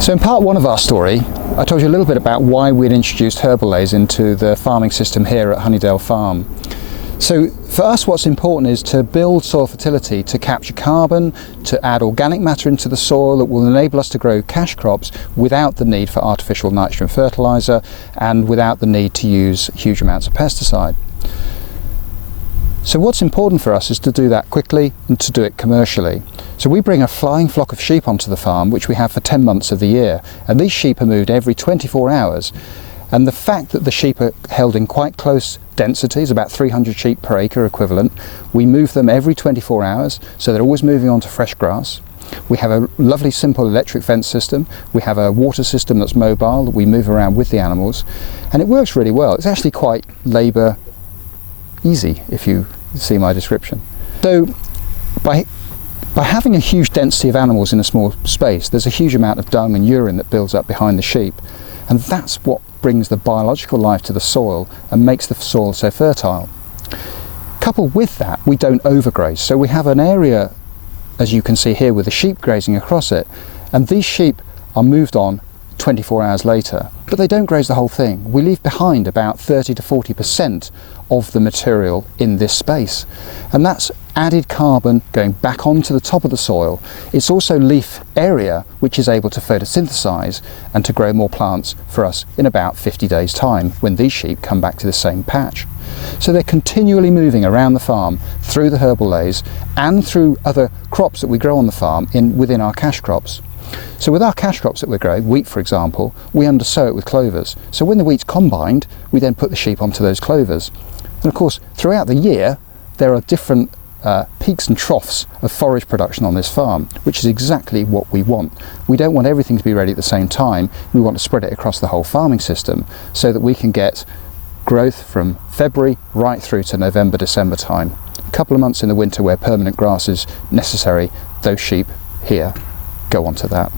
So in part one of our story, I told you a little bit about why we'd introduced Herbal Leys into the farming system here at Honeydale Farm. So for us, what's important is to build soil fertility, to capture carbon, to add organic matter into the soil that will enable us to grow cash crops without the need for artificial nitrogen fertiliser and without the need to use huge amounts of pesticide. So what's important for us is to do that quickly and to do it commercially. So we bring a flying flock of sheep onto the farm, which we have for 10 months of the year, and these sheep are moved every 24 hours. And the fact that the sheep are held in quite close densities, about 300 sheep per acre equivalent, we move them every 24 hours, so they're always moving onto fresh grass. We have a lovely simple electric fence system. We have a water system that's mobile that we move around with the animals, and it works really well. It's actually quite labour easy, if you see my description. So by having a huge density of animals in a small space, there's a huge amount of dung and urine that builds up behind the sheep, and that's what brings the biological life to the soil and makes the soil so fertile. Coupled with that, we don't overgraze, so we have an area, as you can see here, with the sheep grazing across it, and these sheep are moved on 24 hours later, but they don't graze the whole thing. We leave behind about 30 to 40% of the material in this space, and that's added carbon going back onto the top of the soil. It's also leaf area which is able to photosynthesize and to grow more plants for us in about 50 days time when these sheep come back to the same patch. So they're continually moving around the farm through the Herbal Leys and through other crops that we grow on the farm within our cash crops. So with our cash crops that we're growing, wheat for example, we undersow it with clovers. So when the wheat's combined, we then put the sheep onto those clovers. And of course, throughout the year, there are different peaks and troughs of forage production on this farm, which is exactly what we want. We don't want everything to be ready at the same time. We want to spread it across the whole farming system so that we can get growth from February right through to November, December time. A couple of months in the winter where permanent grass is necessary, those sheep here go on to that.